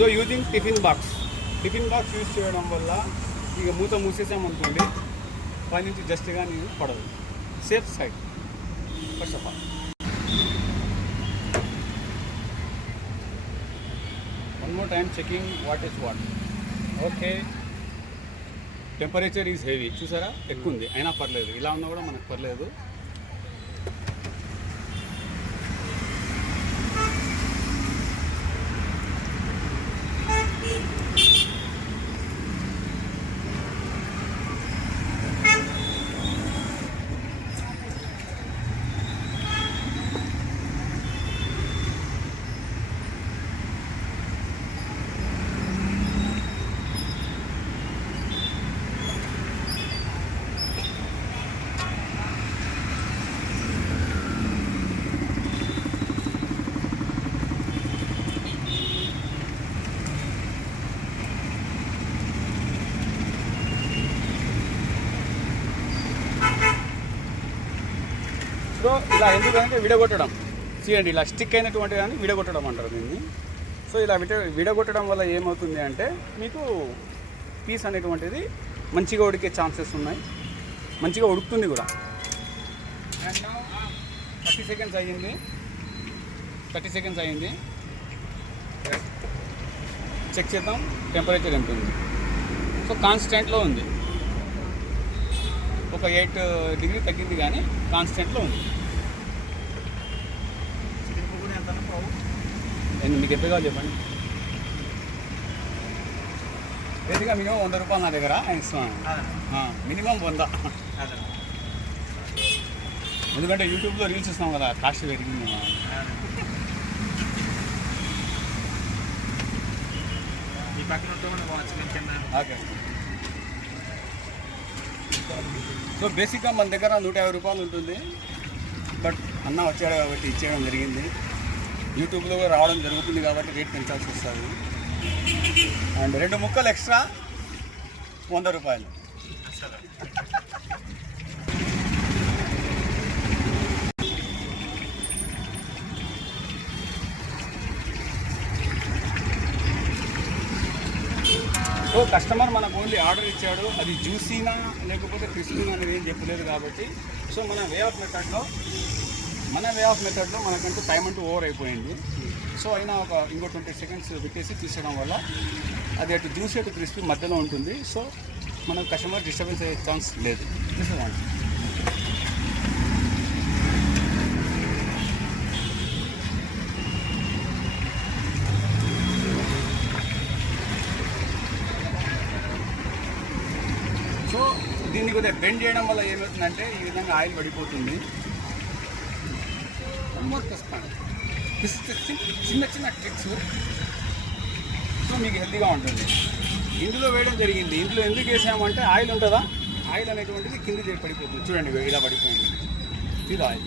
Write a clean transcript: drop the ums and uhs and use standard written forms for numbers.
So using tiffin box use చేయడం వల్ల ఇక మూత మూసేసామనుకోండి పై నుంచి జస్ట్గా నీరు పడదు. Safe side first of all. One more time checking what is what. Okay, temperature is heavy. చూసారా, ఎక్కువ ఉంది అయినా పర్లేదు, ఇలా ఉన్నా కూడా మనకు పర్లేదు. సో ఇలా ఎందుకంటే విడగొట్టడం, చూడండి ఇలా స్టిక్ అయినటువంటి కానీ విడగొట్టడం అంటారు దీన్ని. సో ఇలా విడగొట్టడం వల్ల ఏమవుతుంది అంటే మీకు పీస్ అనేటువంటిది మంచిగా ఉడికే ఛాన్సెస్ ఉన్నాయి, మంచిగా ఉడుకుతుంది కూడా. అండ్ 30 సెకండ్స్ అయ్యింది, 30 సెకండ్స్ అయ్యింది. చెక్ చేద్దాం టెంపరేచర్ ఎంత ఉంది. సో కాన్స్టెంట్లో ఉంది, ఒక 8 డిగ్రీ తగ్గింది కానీ కాన్స్టెంట్లో ఉంది. మీకు ఎంత కావాలి చెప్పండి. బేసిక్గా మినిమం 100 రూపాయలు నా దగ్గర ఇస్తాను, మినిమం 100. ఎందుకంటే యూట్యూబ్లో రీల్స్ ఇస్తాం కదా, కాస్ట్ పెరిగింది. ఓకే, సో బేసిక్గా మన దగ్గర 150 రూపాయలు ఉంటుంది. బట్ అన్న వచ్చాడు కాబట్టి ఇచ్చేయడం జరిగింది. యూట్యూబ్లో రావడం జరుగుతుంది కాబట్టి రేట్ పెంచాల్సి వస్తుంది. అండ్ 2 ముక్కలు ఎక్స్ట్రా 100 రూపాయలు. సో కస్టమర్ మనకు ఓన్లీ ఆర్డర్ ఇచ్చాడు, అది జ్యూసీనా లేకపోతే క్రిస్పీనా అనేది ఏం చెప్పలేదు కాబట్టి, సో మన వే ఆఫ్ మెథడ్లో మనకంటూ టైం అంటూ ఓవర్ అయిపోయింది. సో అయినా ఇంకో 20 సెకండ్స్ పెట్టేసి తీసడం వల్ల అది అటు జ్యూసీ అటు క్రిస్పీ మధ్యలో ఉంటుంది. సో మనకు కస్టమర్ డిస్టర్బెన్స్ అయ్యే ఛాన్స్ లేదు. This is one. సో దీన్ని కొద్దిగా బెండ్ చేయడం వల్ల ఏమవుతుందంటే ఈ విధంగా ఆయిల్ పడిపోతుంది. చిన్న చిన్న ట్రిక్స్, సో మీకు హెల్తీగా ఉంటుంది. ఇందులో వేయడం జరిగింది. ఇందులో ఎందుకు వేసామంటే ఆయిల్ ఉంటుందా, ఆయిల్ అనేటువంటిది కింద పడిపోతుంది. చూడండి ఇలా పడిపోయింది, ఇది ఆయిల్.